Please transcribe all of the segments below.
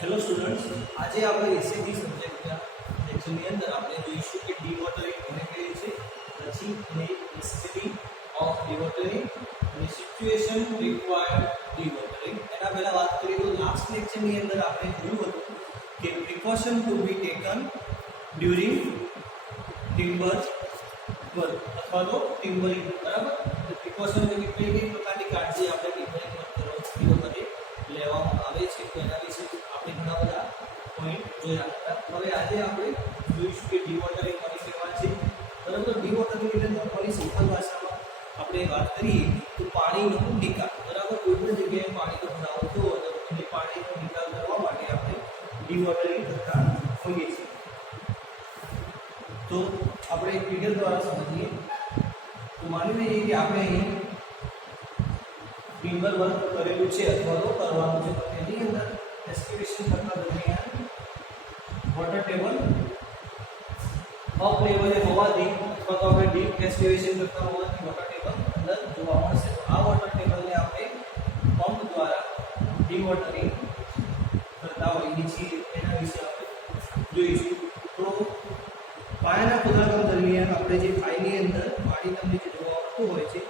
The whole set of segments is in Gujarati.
હેલો સ્ટુડન્ટ્સ, આજે આપણે એસએબી સબ્જેક્ટના લેક્ચરની અંદર આપણે જોઈશું કે ડીવોટરિંગ કોને કહે છે, પછી નેસેસિટી ઓફ ડીવોટરિંગ અને સિચ્યુએશન રિક્વાયર્ડ ડીવોટરિંગ. એના પહેલા વાત કરીએ તો લાસ્ટ લેક્ચરની અંદર આપણે જોયું હતું કે precaution to be taken during timber work અથવા તો ટિમ્બરિંગ. બરાબર, તો પ્રિકોશન એટલે કઈ કઈ પ્રકારની કાળજી આપણે ટિમ્બરિંગ વર્ક કરતી વખતે લેવામાં આવે છે, તો એના વિશે આપણે ઘણા બધા પોઈન્ટ જોયા હતા. હવે આજે આપણે જોઈશું કે ડીવોટરિંગ કોને કહેવાય છે. બરાબર, ડીવોટરિંગ એટલે નોર્મલી સિમ્પલ ભાષામાં આપણે વાત કરીએ તો પાણીનો નિકાલ. બરાબર, કોઈ પણ જગ્યાએ પાણીનો ભરાવો થયો હોય તો એ પાણીનો નિકાલ કરવા માટે આપણે ડીવોટરિંગ કરતા હોઈએ છીએ. તો આપણે એક ફિગર દ્વારા સમજીએ તો માની લઈએ કે આપણે અહીં ટિમ્બર વર્ક કરેલું છે અથવા તો કરવાનું છે, તો એની અંદર એક્સકેવેશન કરતા દરમિયાન વોટર ટેબલ અપ લેવલે હોવાથી અથવા તો આપણે ડીપ એક્સકેવેશન કરતા હોવાથી વોટર ટેબલ અંદર જોવા મળશે. તો આ વોટર ટેબલને આપણે પંપ દ્વારા ડીવોટરિંગ કરતા હોઈએ છીએ. એના વિશે આપણે જોઈશું. તો પાયાના ખોદાકામ દરમિયાન આપણે જે ફાઈલની અંદર પાણી તમને જે જોવા મળતું હોય છે,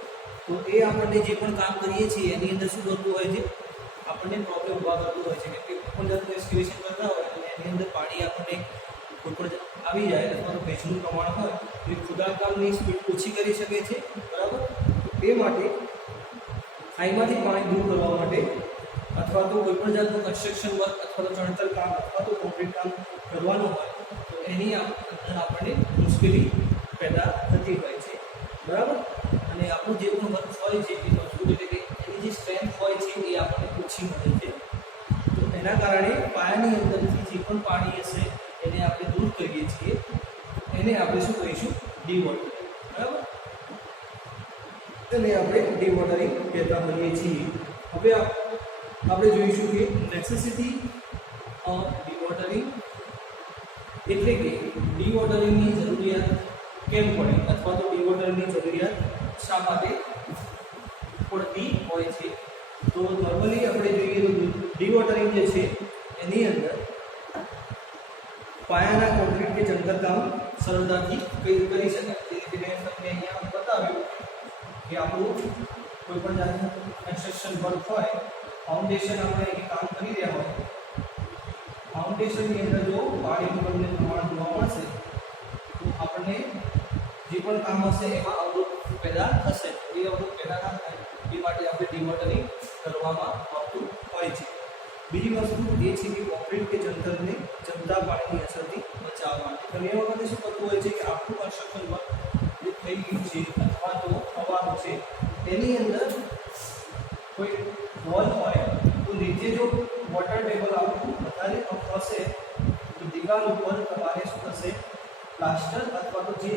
તો એ આપણને જે પણ કામ કરીએ છીએ એની અંદર શું થતું હોય છે, આપણને પ્રોબ્લેમ ઉભા થતું હોય છે. કે કોઈ પણ જાતનું એક્સકેવેશન કરતા હોય અને એની અંદર પાણી આપણને કોઈ પણ આવી જાય અથવા તો ભેજનું પ્રમાણ હોય તો એ ખોદાકામની સ્પીડ ઓછી કરી શકે છે. બરાબર, એ માટે ખાઈમાંથી પાણી દૂર કરવા માટે અથવા તો કોઈ પણ જાતનું કન્સ્ટ્રક્શન વર્ક અથવા તો ચણતર કામ અથવા તો કોન્ક્રીટ કામ કરવાનું હોય તો એની અંદર આપણને મુશ્કેલી પેદા થતી હોય છે. બરાબર, અને આપણું જે પણ વર્ક હોય છે એ મજબૂત એટલે કે એની જે સ્ટ્રેન્થ હોય છે એ આપણને ઓછી મળે છે. તો એના કારણે પાયાની અંદરથી જે પણ પાણી હશે એને આપણે દૂર કરીએ છીએ, એને આપણે શું કહીશું, ડીવોટરિંગ. બરાબર, એને આપણે ડીવોટરિંગ કહેતા હોઈએ છીએ. હવે આપણે જોઈશું કે નેસેસિટી ઓફ ડીવોટરિંગ એટલે કે ડીવોટરિંગની જરૂરિયાત કેમ પડે અથવા તો ડીવોટરિંગની જરૂરિયાત શા માટે પડતી હોય છે. તો નોર્મલી આપણે જોઈએ તો ડીવોટરિંગ જે છે એની અંદર પાયાના કોન્ક્રીટ કે ચણતર કામ સરળતાથી કરી શકાય. જેથી મેં તમને અહીંયા બતાવ્યું કે આપણું કોઈ પણ જાતનું કન્સ્ટ્રક્શન વર્ક હોય, ફાઉન્ડેશન આપણે અહીં કામ કરી રહ્યા હોય, ફાઉન્ડેશનની અંદર જો પાણીનું તમને પ્રમાણ જોવા મળશે તો આપણને જે પણ કામ હશે એમાં અવરોધ પેદા થશે. એ અવરોધ પેદા ના થાય એ માટે આપણે ડીવોટરિંગ કરવામાં આવતું હોય છે. બીજી વસ્તુ એ છે કે કોન્ક્રીટ કે ચણતરને જમતા પાણીની અસરથી બચાવવા માટે. ઘણી વખતે શું થતું હોય છે કે આખું કન્સ્ટ્રક્શન વર્ક જે થઈ ગયું છે અથવા તો થવાનું છે એની અંદર કોઈ વોલ હોય તો નીચે જો વોટર ટેબલ આખું વધારે હશે તો દિવાલ ઉપર તમારે શું થશે, પ્લાસ્ટર અથવા તો જે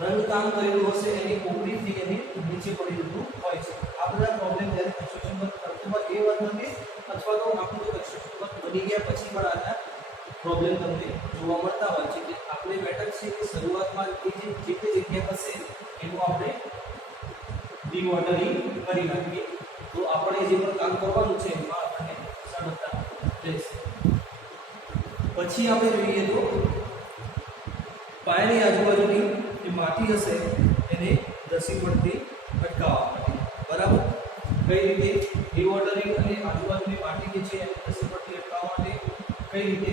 રંગકામ કરેલું હશે એની કોપડીથી એને નીચે પડી જતું હોય છે. આ બધા પ્રોબ્લેમ જ્યારે કન્સ્ટ્રક્શન વર્ક કરતું હોય એ વખતે અથવા તો આખું જો કન્સ્ટ્રક્શન વર્ક બની ગયા પછી પણ આના પ્રોબ્લેમ તમને જોવા મળતા હોય છે. કે આપણે બેટર છે કે શરૂઆતમાં એ જે તે જગ્યા હશે એનું આપણે ડીવોટરિંગ કરી નાખીએ તો આપણે જે પણ કામ કરવાનું છે એમાં આપણને સરળતા રહેશે. પછી આપણે જોઈએ તો પાયાની આજુબાજુની જે માટી હશે એને ધસી પડતી અટકાવવા માટે. બરાબર, કઈ રીતે ડીવોટરિંગ અને આજુબાજુની માટી જે છે એને ધસી પડતી અટકાવવા માટે કઈ રીતે,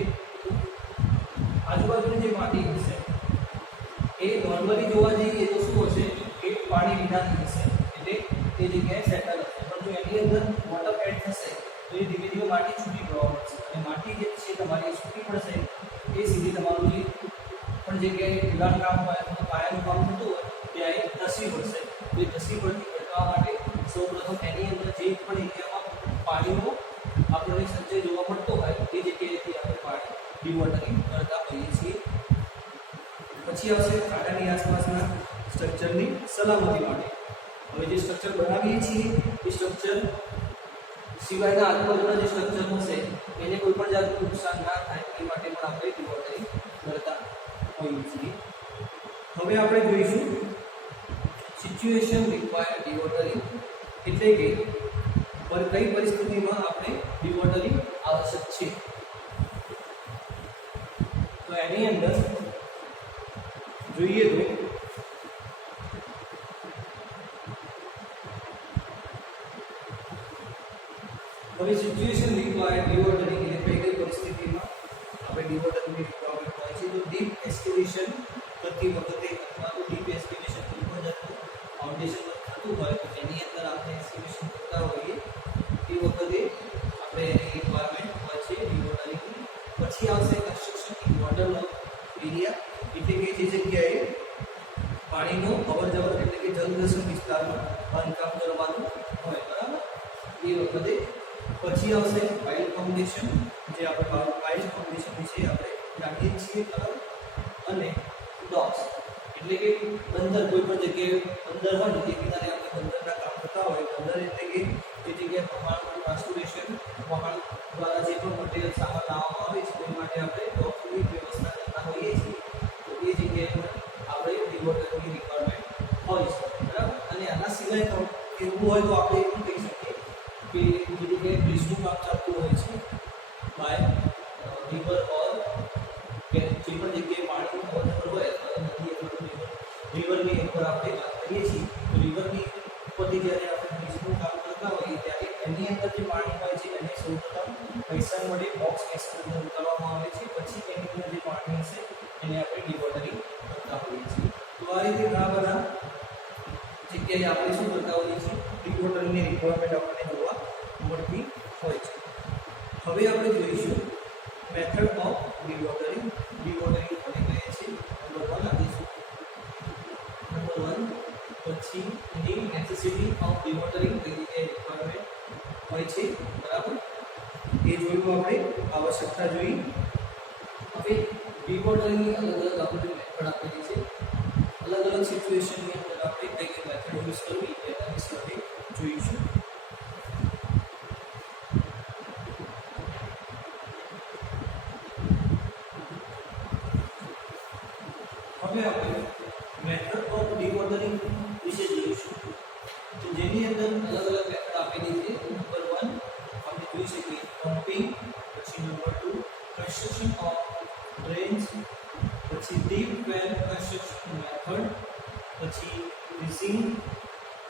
આજુબાજુની જે માટી હશે એ નોર્મલી જોવા જઈએ તો શું હશે કે પાણી વિનાની હશે એટલે તે જગ્યાએ સેટલ હશે. પણ જો એની અંદર વોટર એડ થશે તો એ ધીમે ધીમે માટી છૂટી પડવા મળશે અને માટી જે છે તમારી છૂટી પડશે એ સીધી તમારું જે પણ જગ્યાએ ઢીલાણ કામ હોય અથવા પાયાનું કામ થતું હોય ત્યાં એ ધસી પડશે. તો એ ધસી પડતી અટકાવવા માટે સૌપ્રથમ એની અંદર જે પણ એરિયામાં પાણીનો આપણને સંચય જોવા મળતો હોય એ જગ્યાએથી આપણે પાણી ડીવોટરિંગ કરતા હોઈએ છીએ. પછી આવશે ખાડાની આસપાસના સ્ટ્રક્ચરની સલામતી માટે. હવે જે સ્ટ્રક્ચર બનાવીએ છીએ એ સ્ટ્રક્ચર સિવાયના આજુબાજુના જે સ્ટ્રક્ચર હશે એને કોઈ પણ જાતનું નુકસાન ના થાય એ માટે પણ આપણે ડીવોટરિંગ કરતા હોઈએ છીએ. હવે આપણે જોઈશું સિચ્યુએશન રિક્વાયર્ડ ડીવોટરિંગ એટલે કે કઈ પરિસ્થિતિમાં આપણે ડીવોટરિંગ આવશ્યક છે. જોઈએ તો હવે સિચ્યુએશન રિક્વાયર્ડ ડિવોટરિંગ એટલે કઈ પરિસ્થિતિમાં આપણે ડિવોટરિંગની રિક્વાયરમેન્ટ હોય છે. તો ડીપ એક્સકેવેશન કરતી વખતે અથવા તો ડીપ એક્સકેવેશન કોઈ જાતનું ફાઉન્ડેશન થતું હોય તો એની અંદર આપણે એક્સકેવેશન કરતા હોઈએ તે વખતે આપણે એની રિક્વાયરમેન્ટ હોય છે ડિવોટરિંગની. પછી આવશે કન્સ્ટ્રક્શન ઇન વોટર એરિયા એટલે કે જે જગ્યાએ પાણીનો અવર જવર એટલે કે જલદર્શન વિસ્તારમાં બાંધકામ કરવાનું હોય, બરાબર, એ વખતે. પછી આવશે પાઇલ ફાઉન્ડેશન, જે આપણે પાઇલ ફાઉન્ડેશન વિશે આપણે જાણીએ છીએ, બરાબર. અને ડોક્સ એટલે કે બંદર, કોઈ પણ જગ્યાએ બંદર હોય તે કિનારે આપણે બંદરના કામ કરતા હોય. બંદર એટલે કે જે જગ્યાએ વહાણનું ટ્રાન્સપોર્ટેશન, વહાણ દ્વારા જે પણ મટીરિયલ સામાન લાવવામાં આવે છે તે માટે આપણે ડોક્સની વ્યવસ્થા કરતા હોઈએ છીએ. તો એ જગ્યાએ પણ આપણે ડિવોટરની રિક્વાયરમેન્ટ હોય છે, બરાબર. અને આના સિવાય તો એવું હોય તો આપણે એ પણ કહી શકીએ કે જે જગ્યાએ બ્રિજનું કામ ચાલતું હોય છે બાય રિવર ઓર કે જે પણ જગ્યાએ પાણીનું અવર હોય અથવા નદી અથવા રિવરની ઉપર આપણે વાત કરીએ છીએ તો રિવરની ઉપરથી જ્યારે આપણે બ્રિજનું કામ કરતા હોઈએ ત્યારે એની અંદર જે પાણી હોય છે એને સૌપ્રથમ પૈસા વડે બોક્સ એક્સપોઝર કરવામાં આવે છે. પછી એની અંદર જે પાણી હશે એને આપણે ડિવોટરિંગ કરતા હોઈએ છીએ. તો આ રીતે ઘણા બધા જગ્યાએ આપણે શું કરતા હોઈએ છીએ, ડિવોટરિંગની રિક્વાયરમેન્ટ આપણને જોવા મળતી હોય છે. હવે આપણે જોઈશું મેથડ ઓફ ડિવોટરિંગ. ડિવોટરિંગ કોને કહે છે? નંબર 1 આપીશું. નંબર 1 પછી એની નેસેસિટી ઓફ ડિવોટરિંગ કઈ રીતે રિક્વાયરમેન્ટ હોય છે, બરાબર, એ જોયું આપણે, આવશ્યકતા જોઈ. હવે ડિવોટરિંગની અલગ અલગ આપણે મેથડ આપેલી છે. અલગ અલગ સિચ્યુએશનની અંદર આપણે કઈ કઈ મેથડ યુઝ કરવી એના વિશે આપણે જોઈશું. હવે આપણે મેથડ ઓફ ડિવોટરિંગ વિશે જોઈશું. તો જેની અંદર અલગ અલગ મેથડ આપેલી છે. નંબર 1 આપણે જોઈ શકીએ પમ્પિંગ, પછી નંબર 2 કન્સ્ટ્રક્શન ઓફ ડ્રેન્સ, પછી ડીપ વેલ કન્સ્ટ્રક્શન મેથડ, પછી fishing,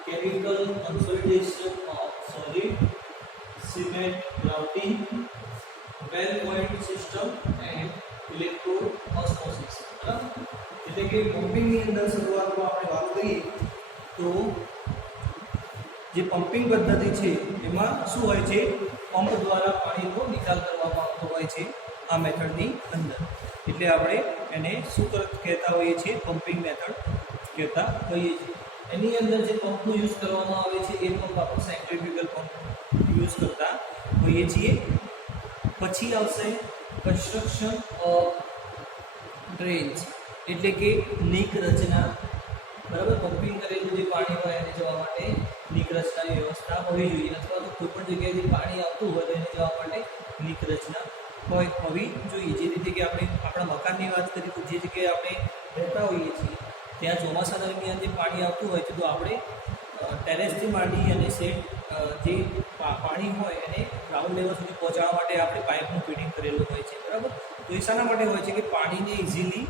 chemical consolidation of solid, cement grouting, well point system and electrode osmosis. એટલે કે પમ્પિંગની અંદર શરૂઆતમાં આપણે વાત કરીએ તો જે પમ્પિંગ પદ્ધતિ છે એમાં શું હોય છે, પંપ દ્વારા પાણીનો નિકાલ કરવામાં આવતો હોય છે આ મેથડની અંદર. એટલે આપણે એને શું કહેતા હોઈએ છીએ, પમ્પિંગ મેથડ કહેતા હોઈએ છીએ. એની અંદર જે પંપનો યુઝ કરવામાં આવે છે એ પંપ આપણે સેન્ટ્રીફ્યુગલ પંપ યુઝ કરતા હોઈએ છીએ. પછી આવશે કન્સ્ટ્રક્શન ઓફ ડ્રેન્સ એટલે કે નીક રચના, બરાબર. પમ્પિંગ કરેલું જે પાણી હોય એને જવા માટે નીક રચનાની વ્યવસ્થા હોવી જોઈએ, અથવા તો કોઈ પણ જગ્યાએથી પાણી આવતું હોય તો એને જવા માટે નીક રચના હોવી જોઈએ. જે રીતે કે આપણે આપણા મકાનની વાત કરીએ તો જે જગ્યાએ આપણે રહેતા હોઈએ છીએ ત્યાં ચોમાસા દરમિયાન જે પાણી આવતું હોય છે તો આપણે ટેરેસથી માંડી અને સેટ જે પાણી હોય એને ગ્રાઉન્ડ લેવલ સુધી પહોંચાડવા માટે આપણે પાઇપનું ફિટિંગ કરેલું હોય છે, બરાબર. તો એ શાના માટે હોય છે કે પાણીને ઇઝીલી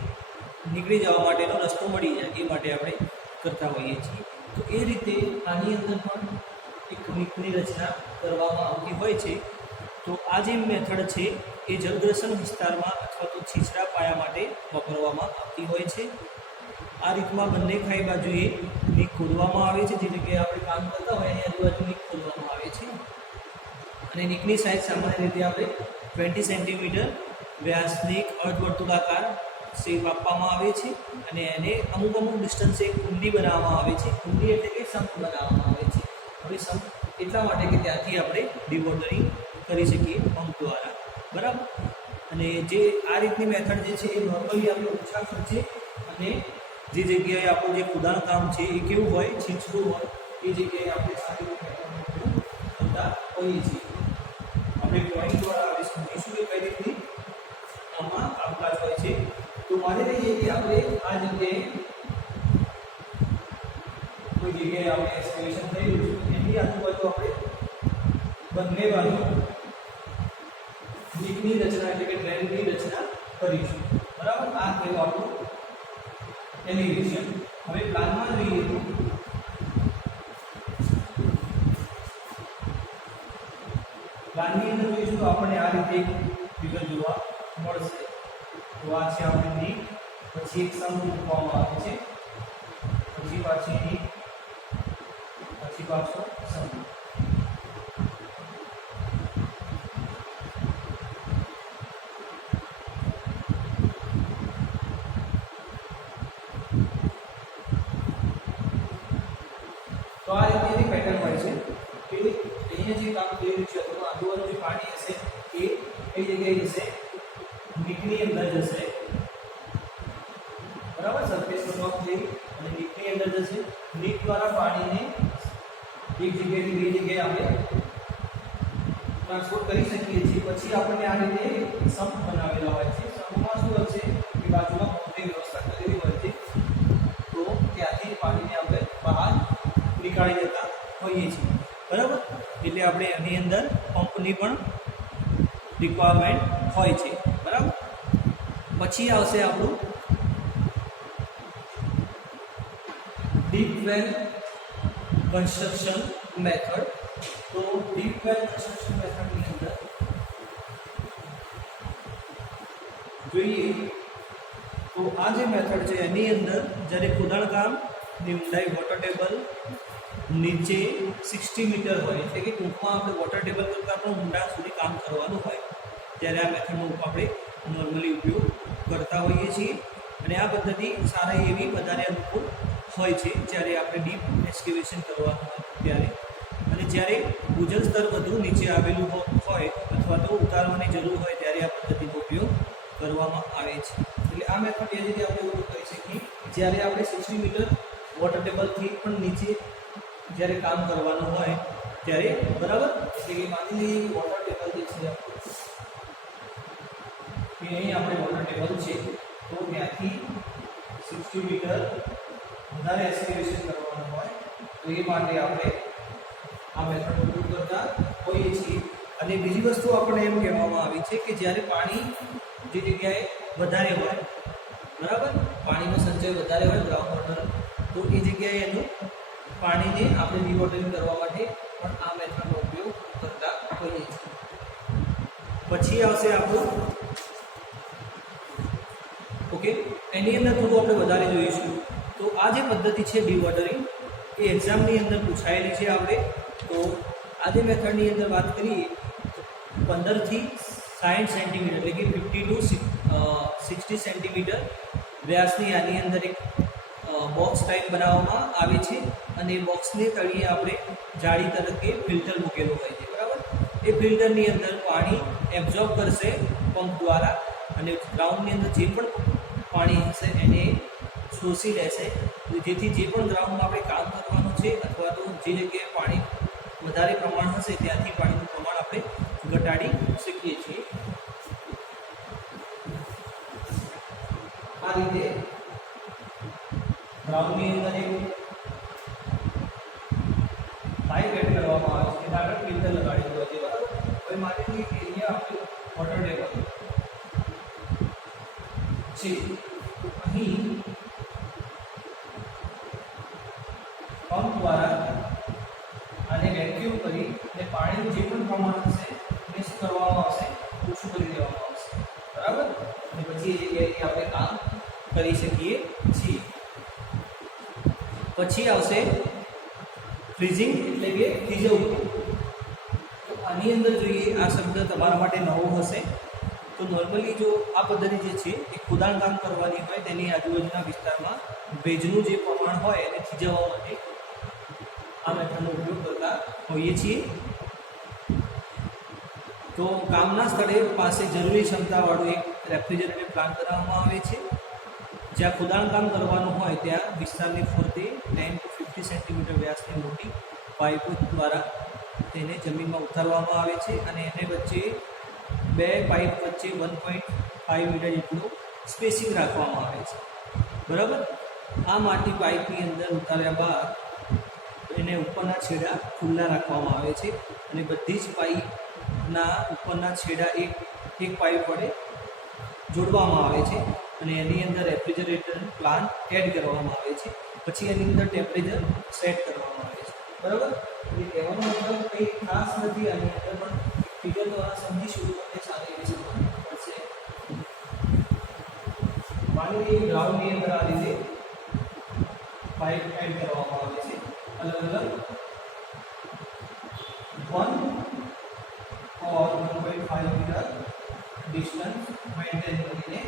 નીકળી જવા માટેનો રસ્તો મળી જાય એ માટે આપણે કરતા હોઈએ છીએ. તો એ રીતે આની અંદર પણ એક નીકની રચના કરવામાં આવતી હોય છે. તો આ જે મેથડ છે એ જલગ્રસન વિસ્તારમાં અથવા તો છીછરા પાયા માટે વાપરવામાં આવતી હોય છે. આ રીતમાં બંને ખાઈ બાજુએ નીક ખોદવામાં આવે છે. જે જગ્યાએ આપણે કામ કરતા હોય એની આજુબાજુ નીક ખોદવામાં આવે છે. અને નીકની સાઇઝ સામાન્ય રીતે આપણે 20 સેન્ટીમીટર વ્યાસની અર્ધવર્તુળાકાર શેપ આપવામાં આવે છે અને એને અમુક ડિસ્ટન્સે કુંડી બનાવવામાં આવે છે. કુંડી એટલે કે સંપ બનાવવામાં આવે છે. હવે સંપ એટલા માટે કે ત્યાંથી આપણે ડિવોટરિંગ કરી શકીએ પંપ દ્વારા, બરાબર. અને જે આ રીતની મેથડ જે છે એ નોર્મલી આપણે ઓછા ખર્ચે અને જે જગ્યાએ આપણું જે ખોદાણ કામ છે એ કેવું હોય, છીછરું હોય, એ જગ્યાએ આપણે સારી રીતે કરતા હોઈએ છીએ. આપણે ડ્રોઈંગ દ્વારા આપણે સમજીશું કે કઈ રીતની આમાં કામકાજ હોય છે. તો માની લઈએ કે આપણે આ જગ્યાએ કોઈ જગ્યાએ આપણે એક્સકેવેશન થઈ રહ્યું છે એની આજુબાજુ આપણે બંને બાજુ નીકની રચના એટલે કે ડ્રેનની રચના કરીશું, બરાબર. આ થયું આપણું એલિવેશન. હવે પ્લાનમાં જોઈએ તો પ્લાનની અંદર જોઈશું તો આપણને આ રીતે એક ફિગર જોવા મળશે. તો આ છે આપણી ડીપ, પછી એક સમ મૂકવામાં આવે છે, પછી પાછી ડીપ, પછી પાછો સમ. તો આ રીતની પેટર્ન હોય છે કે અહીંયા જે કામ થઈ રહ્યું છે અથવા આજુબાજુ જે પાણી હશે એ કઈ જગ્યાએ જશે, નીકની અંદર જશે, બરાબર. સરફેસ પર ટોપ થઈ અને નીકની અંદર જશે. નીક દ્વારા પાણીને એક જગ્યાએથી બીજી જગ્યાએ આપણે ટ્રાન્સપોર્ટ કરી શકીએ છીએ. પછી આપણને આ રીતે સંપ બનાવેલા હોય છે. સંપમાં શું હોય છે કે બાજુમાં પંપની વ્યવસ્થા કરેલી હોય છે, તો ત્યાંથી પાણીને આપણે બહાર નીકાળી દેતા હોઈએ છીએ, બરાબર. એટલે આપણે એની અંદર પંપની પણ રિક્વાયરમેન્ટ હોય છે, બરાબર. પછી આવશે આપણું ડીપ વેલ કન્સ્ટ્રક્શન મેથડ. તો ડીપ વેલ કન્સ્ટ્રક્શન મેથડની અંદર જોઈએ તો આ જે મેથડ છે એની અંદર જ્યારે ખોદાણકામ ની ઊંડાઈ વોટર ટેબલ નીચે 60 મીટર હોય, એટલે કે ટૂંકમાં આપણે વોટર ટેબલ કરતાં પણ ઊંડા સુધી કામ કરવાનું હોય ત્યારે આ મેથડનો આપણે નોર્મલી ઉપયોગ કરતા હોઈએ છીએ. અને આ પદ્ધતિ સારા એવી વધારે અનુકૂળ હોય છે જ્યારે આપણે ડીપ એક્સકેવેશન કરવાનું હોય ત્યારે. અને જ્યારે ભૂજલ સ્તર વધુ નીચે આવેલું હોય અથવા તો ઉતારવાની જરૂર હોય ત્યારે આ પદ્ધતિનો ઉપયોગ કરવામાં આવે છે. એટલે આ મેથડ એ રીતે આપણે ઉપયોગ કરી શકીએ જ્યારે આપણે 60 મીટર વોટર ટેબલથી પણ નીચે જ્યારે કામ કરવાનું હોય ત્યારે, બરાબર. એટલે કે માની લઈએ વોટર ટેબલ જે છે કે અહીં આપણે વોટર ટેબલ છે તો ત્યાંથી 60 મીટર વધારે એક્સકેવેશન કરવાનું હોય તો એ માટે આપણે આ મેથડનો ઉપયોગ કરતા હોઈએ છીએ. અને બીજી વસ્તુ આપણે એમ કહેવામાં આવી છે કે જ્યારે પાણી જે જગ્યાએ વધારે હોય, બરાબર, પાણીનો સંચય વધારે હોય ગ્રાઉન્ડ વોટર, તો એ જગ્યાએ એનું પાણીને આપણે ડિવોટરિંગ કરવા માટે પણ આ મેથડનો ઉપયોગ કરતા હોઈએ છીએ. પછી આવશે આપણું ઓકે, એની અંદર થોડું આપણે વધારે જોઈશું. તો આ જે પદ્ધતિ છે ડિવોટરિંગ એ એક્ઝામની અંદર પૂછાયેલી છે આપણે. તો આ જે મેથડની અંદર વાત કરીએ તો 15 થી 60 સેન્ટીમીટર એટલે કે 50 to 60 સેન્ટીમીટર વ્યાસની આની અંદર એક બોક્સ ટાઈપ બનાવવામાં આવે છે. અને બોક્સને તળિયે આપણે જાળી તરીકે ફિલ્ટર મૂકેલું હોય છે, બરાબર. એ ફિલ્ટરની અંદર પાણી એબ્ઝોર્બ કરશે પંપ દ્વારા અને ગ્રાઉન્ડની અંદર જે પણ પાણી હશે એને શોષી લેશે. જેથી જે પણ ગ્રાઉન્ડમાં આપણે કામ કરવાનું છે અથવા તો જે જગ્યાએ પાણી વધારે પ્રમાણ હશે ત્યાંથી પાણીનું પ્રમાણ આપણે ઘટાડી શકીએ છીએ. આ રીતે ગ્રાઉન્ડની અંદર એક પાઇપ એડ કરવામાં આવે છે, આગળ ફિલ્ટર લગાડેલું હોય છે, બરાબર. હવે માની લઈએ કે અહીંયા આપણું વોટર ટેબલ છે, અહીં પંપ દ્વારા આને વેક્યુમ કરી અને પાણીનું જે પણ પ્રમાણ હશે એને શું કરવામાં આવશે, ઓછું કરી દેવામાં આવશે, બરાબર. અને પછી એ જગ્યાએથી આપણે કામ કરી શકીએ છીએ. પછી આવશે ફ્રીઝિંગ એટલે કે થીજવવું. તો આની અંદર જોઈએ, આ શબ્દ તમારા માટે નવો હશે. તો નોર્મલી જો આ પદ્ધતિ જે છે એ ખોદાણ કામ કરવાની હોય તેની આજુબાજુના વિસ્તારમાં ભેજનું જે પ્રમાણ હોય એને થીજવવા માટે આ મેથડનો ઉપયોગ કરતા હોઈએ છીએ. તો કામના સ્થળે પાસે જરૂરી ક્ષમતાવાળું એક રેફ્રિજરેટર પ્લાન્ટ બનાવવામાં આવે છે. જ્યાં ખોદાણ કામ કરવાનું હોય ત્યાં વિસ્તારની ફરતે 10 to 50 સેન્ટીમીટર વ્યાસની મોટી પાઇપો દ્વારા તેને જમીનમાં ઉતારવામાં આવે છે અને એને વચ્ચે બે પાઇપ વચ્ચે 1.5 મીટર જેટલું સ્પેસિંગ રાખવામાં આવે છે, બરાબર. આ માટી પાઇપની અંદર ઉતાર્યા બાદ એને ઉપરના છેડા ખુલ્લા રાખવામાં આવે છે અને બધી જ પાઇપના ઉપરના છેડા એક પાઇપ વડે જોડવામાં આવે છે અને એની અંદર રેફ્રિજરેટર પ્લાન્ટ એડ કરવામાં આવે છે, પછી એની અંદર ટેમ્પરેચર સેટ કરવામાં આવે છે, બરાબર. એટલે કહેવાનો મતલબ કંઈ ખાસ નથી, આની અંદર પણ ફિગર દ્વારા સમજીશું તો તમને સારી રીતે સમજ પડશે. માની લઈએ ગ્રાઉન્ડની અંદર આ રીતે પાઇપ એડ કરવામાં આવે છે, અલગ અલગ 1 और 1.5 मीटर डिस्टेंस मेंटेन કરીને.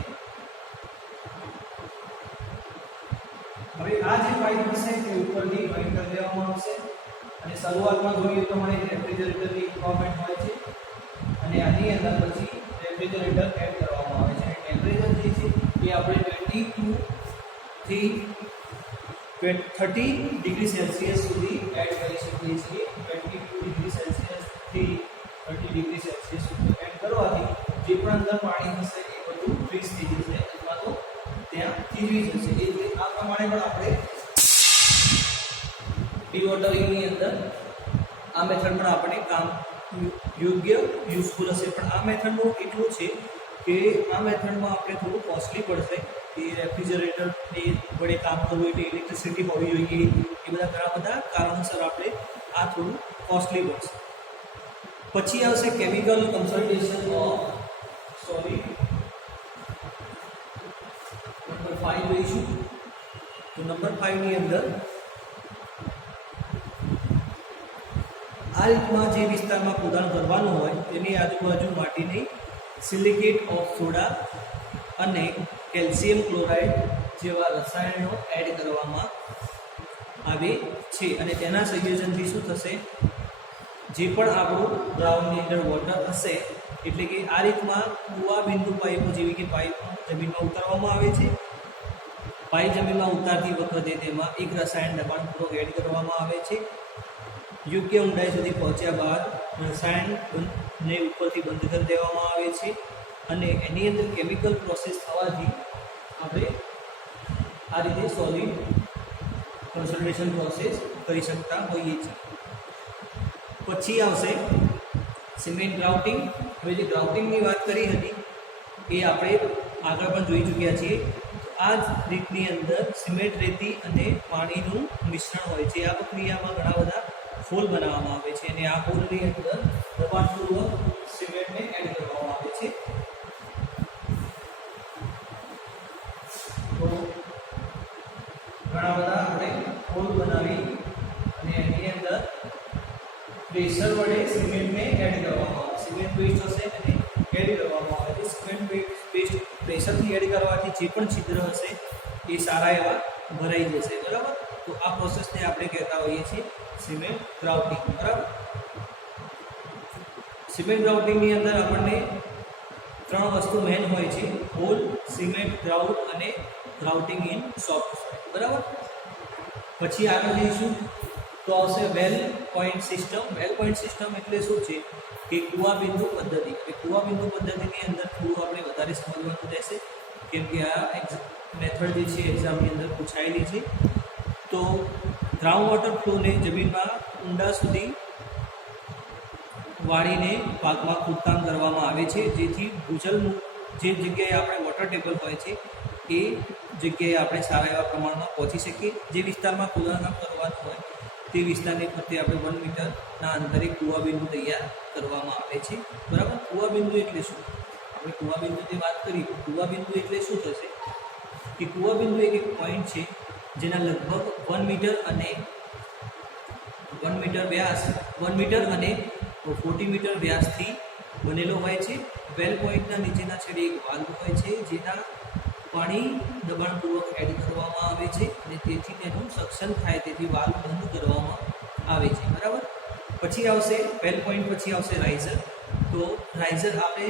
હવે આ જે પાઇપ હશે તે ઉપરથી જોઈન્ટ કરી દેવામાં આવશે અને શરૂઆતમાં જોઈએ તો મને રેફ્રિજરેટરની રિક્વાયરમેન્ટ હોય છે અને આની અંદર પછી રેફ્રિજરેટર એડ કરવામાં આવે છે. ટેમ્પરેચર જે છે એ આપણે 22 થી 30 ડિગ્રી સેલ્સિયસ સુધી એડ કરી શકીએ છીએ. 22 ડિગ્રી સેલ્સિયસ થી 30 ડિગ્રી સેલ્સિયસ સુધી એડ કરવાથી જે પણ અંદર પાણી હશે એ બધું ફ્રીઝ થઈ જશે અથવા તો ત્યાં થીજી જશે. એ રીતે આ પ્રમાણે પણ આપણે ડીવોટરિંગની અંદર આ મેથડ પણ આપણે કામ યોગ્ય યુઝફુલ હશે. પણ આ મેથડનું એટલું છે કે આ મેથડમાં આપણે થોડું કોસ્ટલી પડશે કે રેફ્રિજરેટરની વડે કામ કરવું એટલે ઇલેક્ટ્રિસિટી હોવી જોઈએ, એ બધા ઘણા બધા કારણોસર આપણે આ થોડું કોસ્ટલી પડશે. પછી આવશે chemical consultation of solid. Number 5 લઈશું. તો નંબર 5 ની અંદર આ રીતમાં જે વિસ્તારમાં ખોદાણ કરવાનું હોય તેની આજુબાજુ માટીની સિલિકેટ ઓફ સોડા અને કેલ્શિયમ ક્લોરાઇડ જેવા રસાયણો એડ કરવામાં આવે છે અને તેના સંયોજનથી શું થશે, જે પણ આપણું ગ્રાઉન્ડની અંદર વોટર હશે એટલે કે આ રીતમાં કુવા બિંદુ પાઇપો જેવી કે પાઇપ જમીનમાં ઉતારવામાં આવે છે. પાઇપ જમીનમાં ઉતારતી વખતે તેમાં એક રસાયણ દબાણપૂર્વક એડ કરવામાં આવે છે. યોગ્ય ઊંડાઈ સુધી પહોંચ્યા બાદ રસાયણને ઉપરથી બંધ કરી દેવામાં આવે છે અને એની અંદર કેમિકલ પ્રોસેસ થવાથી આપણે આ રીતે સોલિડ કન્સલ્ટેશન પ્રોસેસ કરી શકતા હોઈએ છીએ. પછી આવશે સિમેન્ટ ગ્રાઉટિંગ. હવે જે ગ્રાઉટિંગની વાત કરી હતી એ આપણે આગળ પણ જોઈ ચૂક્યા છીએ. આ જ રીતની અંદર સિમેન્ટ, રેતી અને પાણીનું મિશ્રણ હોય છે. આ પ્રક્રિયામાં ઘણા બધા હોલ બનાવવામાં આવે છે અને આ હોલની અંદર દબાણપૂર્વક સિમેન્ટને એડ કરવામાં આવે છે. તો ઘણા બધા આપણે હોલ બનાવી અને એની અંદર પ્રેશર વડે સિમેન્ટને એડ કરવામાં આવે. સિમેન્ટ પેસ્ટ હશે અને એડ કરવામાં આવે છે. સિમેન્ટ પેસ્ટ પ્રેશરથી એડ કરવાથી જે પણ છિદ્ર હશે એ સારા એવા ભરાઈ જશે, બરાબર. તો આ પ્રોસેસને આપણે કહેતા હોઈએ છીએ સિમેન્ટ ગ્રાઉટિંગ, બરાબર. સિમેન્ટ ગ્રાઉટિંગની અંદર આપણને 3 વસ્તુ મેન હોય છે: હોલ, સિમેન્ટ ગ્રાઉટ અને ગ્રાઉટિંગ ઇન સોફ્ટ સોઇલ, બરાબર. પછી આગળ જઈશું તો આવશે વેલ પોઈન્ટ સિસ્ટમ. વેલ પોઈન્ટ સિસ્ટમ એટલે શું છે કે કુવા બિંદુ પદ્ધતિ. હવે કુવા બિંદુ પદ્ધતિની અંદર થોડું આપણે વધારે સમજવાનું રહેશે કેમ કે આ મેથડ જે છે એક્ઝામની અંદર પૂછાયેલી છે. તો ગ્રાઉન્ડ વોટર ફ્લોને જમીનમાં ઊંડા સુધી વાળીને ભાગમાં ખોદકામ કરવામાં આવે છે, જેથી ભૂજલ જે જગ્યાએ આપણે વોટર ટેબલ હોય છે એ જગ્યાએ આપણે સારા એવા પ્રમાણમાં પહોંચી શકીએ. જે વિસ્તારમાં ખોદકામ કરવાનું હોય તે વિસ્તારની ફરતે આપણે 1 મીટરના અંતરે કુવા બિંદુ તૈયાર કરવામાં આવે છે, બરાબર. કુવા બિંદુ એટલે શું? આપણે કુવા બિંદુની વાત કરીએ તો કુવા બિંદુ એટલે શું થશે કે કુવા બિંદુ એક પોઈન્ટ છે જેના લગભગ 1 મીટર અને 40 મીટર વ્યાસથી બનેલો હોય છે. વેલ પોઈન્ટના નીચેના છેડે એક વાલ્વ હોય છે જેના પાણી દબાણપૂર્વક એડ કરવામાં આવે છે અને તેથી તેનું સક્શન થાય, તેથી વાલ્વ બંધ કરવામાં આવે છે, બરાબર. પછી આવશે વેલ પોઈન્ટ, પછી આવશે રાઇઝર. તો રાઇઝર આપણે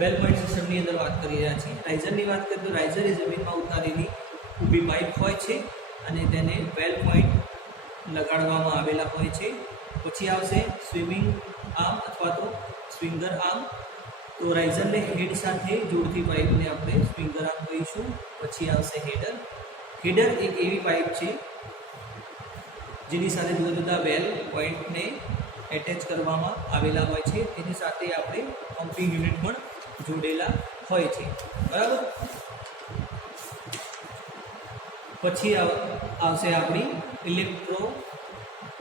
વેલ પોઈન્ટ સિસ્ટમની અંદર વાત કરી રહ્યા છીએ. રાઇઝરની વાત કરીએ તો રાઇઝર એ જમીનમાં ઉતારેલી ઊભી પાઇપ હોય છે અને તેને વેલ પોઈન્ટ લગાડવામાં આવેલા હોય છે. પછી આવશે સ્વિમિંગ આર્મ અથવા તો સ્વિંગર આર્મ. તો રાઇઝરને હેડ સાથે જોડતી પાઇપને આપણે સ્વિંગર આર્મ કહીશું. પછી આવશે હેડર. હેડર એક એવી પાઇપ છે જેની સાથે જુદા જુદા વેલ પોઈન્ટને એટેચ કરવામાં આવેલા હોય છે. તેની સાથે આપણે પમ્પિંગ યુનિટ પણ જોડેલા હોય છે, બરાબર. પછી આવશે આપણી ઇલેક્ટ્રો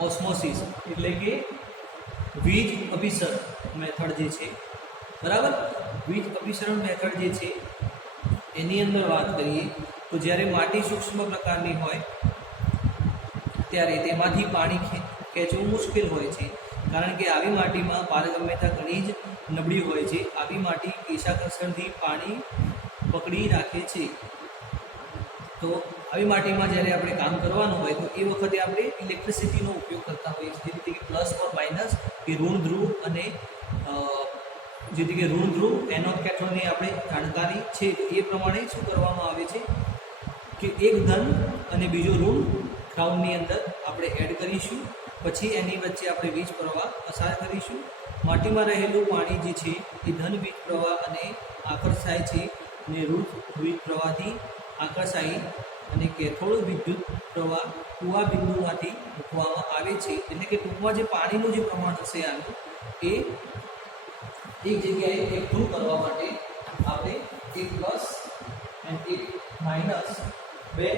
ઓસ્મોસિસ એટલે કે વીજ અભિસરણ મેથડ જે છે, બરાબર. વીજ અભિસરણ મેથડ જે છે એની અંદર વાત કરીએ તો જ્યારે માટી સૂક્ષ્મ પ્રકારની હોય ત્યારે તેમાંથી પાણી ખેંચવું મુશ્કેલ હોય છે, કારણ કે આવી માટીમાં પારગમ્યતા ઘણી જ નબળી હોય છે. આવી માટી કેશાકર્ષણથી પાણી પકડી રાખે છે. તો આવી માટીમાં જ્યારે આપણે કામ કરવાનું હોય તો એ વખતે આપણે ઇલેક્ટ્રિસિટીનો ઉપયોગ કરતા હોઈએ છીએ, જેથી કે પ્લસ ઓર માઇનસ કે ઋણ ધ્રુવ અને જેથી કે ઋણ ધ્રુવ એનોડ કેથોડની આપણે જાણકારી છે. તો એ પ્રમાણે શું કરવામાં આવે છે કે એક ધન અને બીજો ઋણ ગ્રાઉન્ડની અંદર આપણે એડ કરીશું, પછી એની વચ્ચે આપણે વીજ પ્રવાહ પસાર કરીશું. માટીમાં રહેલું પાણી જે છે એ ધન વીજ પ્રવાહ અને આકર્ષાય છે અને ઋણ વીજ પ્રવાહથી આકર્ષાય અને કેથોડ વિદ્યુત પ્રવાહ કુવા બિંદુમાંથી મૂકવામાં આવે છે. એટલે કે ટૂંકમાં જે પાણીનું જે પ્રમાણ હશે આનું એ એક જગ્યાએ એકઠું કરવા માટે આપણે એક પ્લસ અને એક માઇનસ બે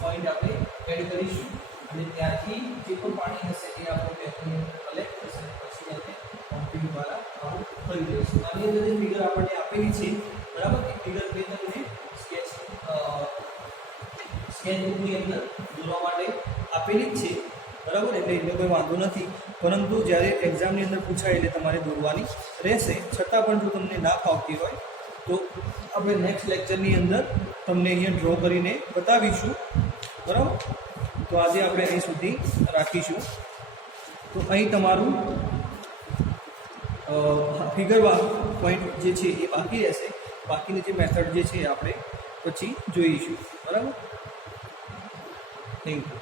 પોઈન્ટ આપણે એડ કરીશું અને ત્યારથી જે પણ પાણી હશે એ આપણું બેટરીની અંદર કલેક્ટ થશે, પછી એને પમ્પિંગ દ્વારા આવું કરી દઈશું. આની અંદર જે ફિગર આપણને આપેલી છે, બરાબર, એ ફિગર મેં તમને સ્કેચ બુકની અંદર દોરવા માટે આપેલી જ છે, બરાબર. એટલે એટલો કોઈ વાંધો નથી, પરંતુ જ્યારે એક્ઝામની અંદર પૂછાય એટલે તમારે દોરવાની રહેશે. છતાં પણ જો તમને ના ફાવતી હોય તો આપણે નેક્સ્ટ લેક્ચરની અંદર તમને અહીંયા ડ્રો કરીને બતાવીશું, બરાબર. તો આજે આપણે અહીં સુધી રાખીશું. તો અહીં તમારું ફિગર પોઈન્ટ જે છે એ બાકી રહેશે. બાકીની જે મેથડ જે છે આપણે પછી જોઈશું, બરાબર. Thank you.